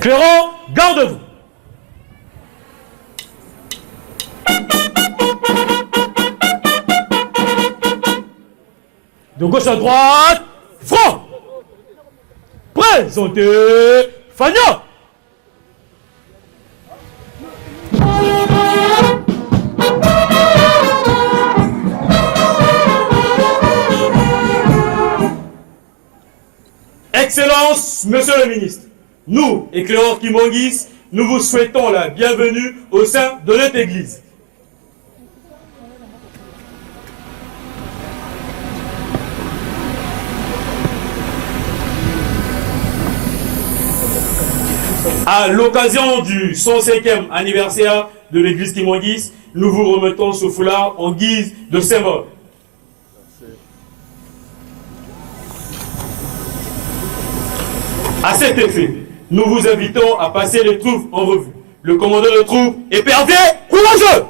Clairon, garde-vous. De gauche à droite, front. Présentez Fagna. Excellence, Monsieur le Ministre, nous, éclaireurs Kimongis, nous vous souhaitons la bienvenue au sein de notre Église. À l'occasion du 105e anniversaire de l'Église Kimongis, nous vous remettons ce foulard en guise de symbole. À cet effet, nous vous invitons à passer les troupes en revue. Le commandant de troupes est Pervé, courageux!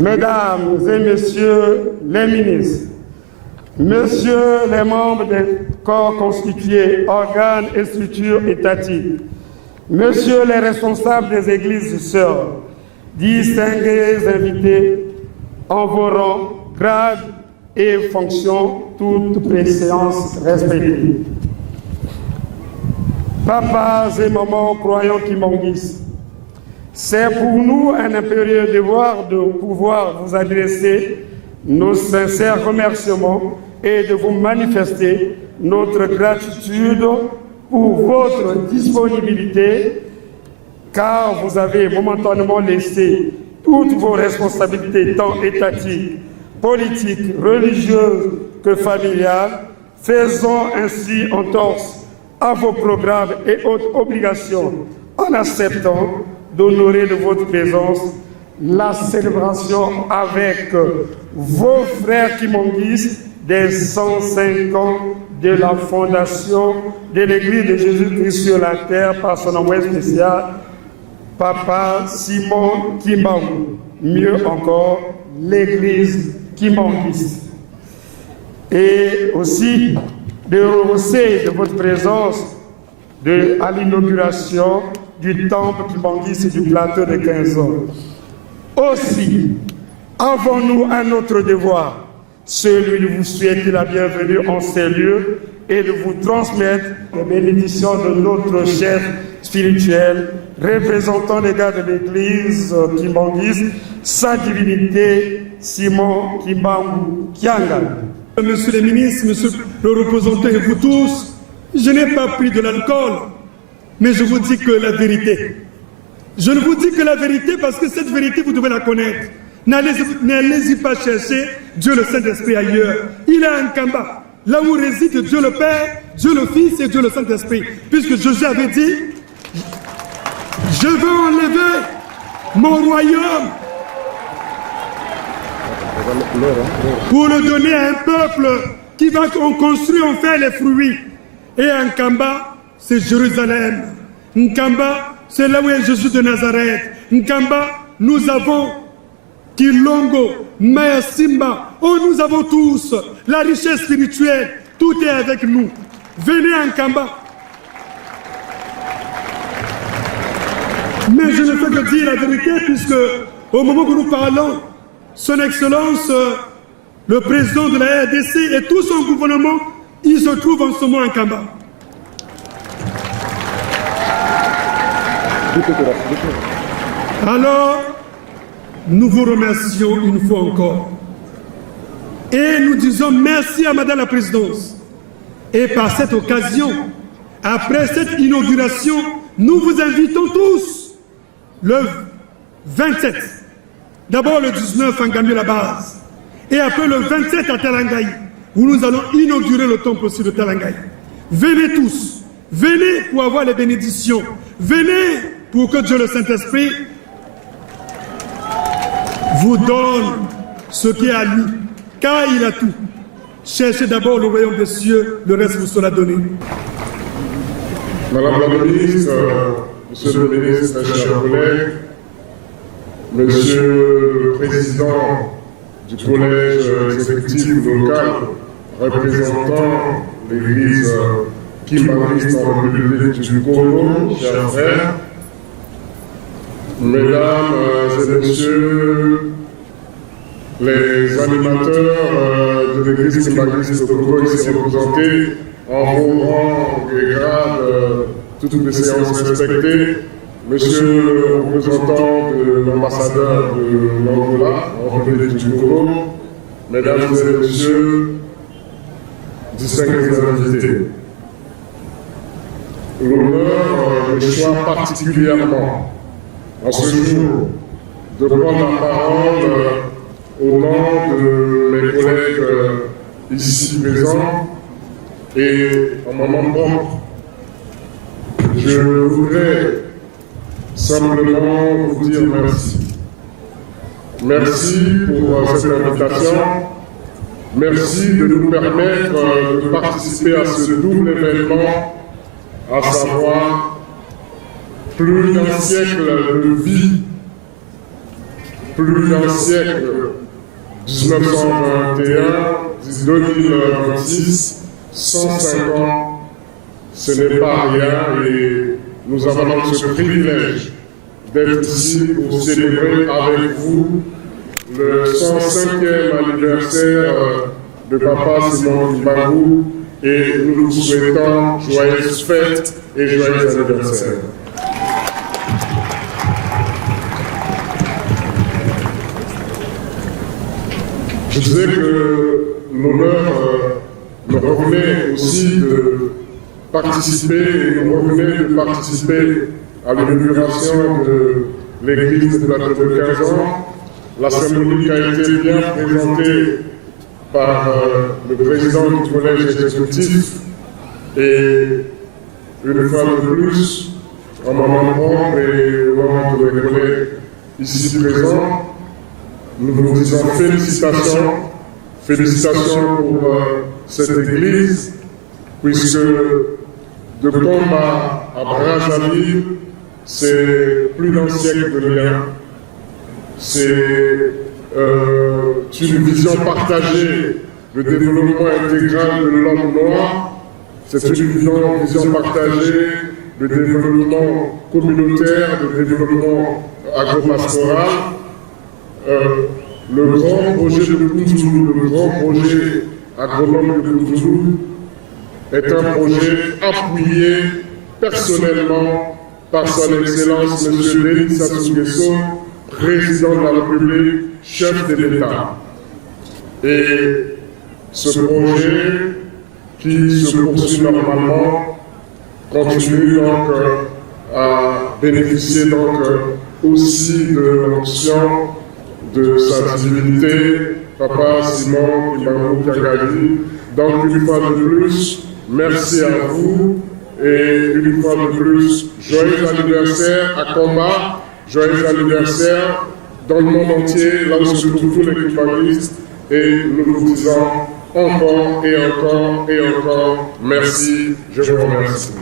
Mesdames et Messieurs les ministres, Messieurs les membres des corps constitués, organes et structures étatiques, Messieurs les responsables des églises sœurs, distingués invités en vos rangs, grades et fonctions, toutes préséances respectives. Papas et mamans croyants Kimongis, c'est pour nous un impérieux devoir de pouvoir vous adresser nos sincères remerciements et de vous manifester notre gratitude pour votre disponibilité, car vous avez momentanément laissé toutes vos responsabilités tant étatiques, politiques, religieuses que familiales, faisant ainsi entorse à vos programmes et autres obligations en acceptant d'honorer de votre présence la célébration avec vos frères Kimongis des 105 ans de la fondation de l'Église de Jésus-Christ sur la terre par son envoyé spécial, Papa Simon Kimbangu, mieux encore l'Église Kimongis. Et aussi de rehausser de votre présence à l'inauguration du temple Kimongis et du plateau de 15 ans. Aussi, avons-nous un autre devoir, celui de vous souhaiter la bienvenue en ces lieux et de vous transmettre les bénédictions de notre chef spirituel, représentant les gars de l'Église Kimongis, sa divinité Simon Kimbangu Kianga. Monsieur le ministre, monsieur le représentant et vous tous, je n'ai pas pris de l'alcool, mais je vous dis que la vérité. Je ne vous dis que la vérité parce que cette vérité, vous devez la connaître. N'allez-y pas chercher Dieu le Saint-Esprit ailleurs. Il a un Kamba, là où réside Dieu le Père, Dieu le Fils et Dieu le Saint-Esprit. Puisque Jésus avait dit, je veux enlever mon royaume pour le donner à un peuple qui va en construire, en faire les fruits. Et un Kamba, c'est Jérusalem. Nkamba, c'est là où est Jésus de Nazareth. Nkamba, nous avons Kilongo, Maya Simba. Oh, nous avons tous la richesse spirituelle. Tout est avec nous. Venez à Nkamba. Mais je ne peux que dire la vérité, puisque au moment où nous parlons, Son Excellence, le président de la RDC et tout son gouvernement, ils se trouvent en ce moment à Nkamba. Alors, nous vous remercions une fois encore. Et nous disons merci à Madame la Présidence. Et par cette occasion, après cette inauguration, nous vous invitons tous le 27. D'abord le 19 à Gambie-la-Base. Et après le 27 à Talangaï, où nous allons inaugurer le temple aussi de Talangaï. Venez tous. Venez pour avoir les bénédictions. Venez pour que Dieu le Saint-Esprit vous donne ce qui est à lui, car il a tout. Cherchez d'abord le royaume des cieux, le reste vous sera donné. Madame la ministre, monsieur le ministre, chers collègues, monsieur le président du collège exécutif local représentant l'église kimbanguiste en République du Congo, chers frères, mesdames et messieurs les animateurs de l'église kimbanguiste au Congo ici représentés en vos rangs et grades, toutes les séances respectées, monsieur le représentant de l'ambassadeur de l'Angola en République du Congo, mesdames et messieurs, distingués invités. L'honneur me choisit particulièrement en ce jour de prendre la parole au nom de mes collègues ici présents et en mon nom propre. Je voudrais simplement vous dire merci. Merci pour cette invitation. Merci de nous permettre de participer à ce double événement, à savoir plus d'un siècle de vie, plus d'un siècle, 1921-2026, 105 ans, ce n'est pas rien et nous avons donc ce privilège d'être ici pour célébrer avec vous le 105e anniversaire de Papa Simon Kimbangu et nous vous souhaitons joyeuses fêtes et joyeux anniversaire. Je disais que l'honneur me revenait aussi de participer, et nous revenait de participer à l'inauguration de l'église de la de 15 ans. La symbolique a été bien présentée par le président du collège exécutif et une fois de plus, en mon nom propre et au nom de mes collègues ici présents, nous vous disons félicitations, félicitations pour cette église, puisque de combat à Brazzaville, c'est plus d'un siècle de lien. C'est une vision partagée de développement intégral de l'homme noir. C'est une vision partagée de développement communautaire, de développement agropastoral. Le grand projet de Kunzulu, le grand projet agronome de Kunzulu, est un projet appuyé personnellement par son Excellence M. Denis Sassou Nguesso, président de la République, chef de l'État. Et ce projet qui se poursuit normalement continue donc à bénéficier donc aussi de l'onction de sa divinité, Papa Simon Kimbangu Kiangali. Donc une fois de plus, merci à vous et une fois de plus, joyeux anniversaire à Combat, joyeux anniversaire dans le monde entier, là où se trouvent tous les Kimbanguistes, et nous vous disons encore et encore et encore merci, je vous remercie.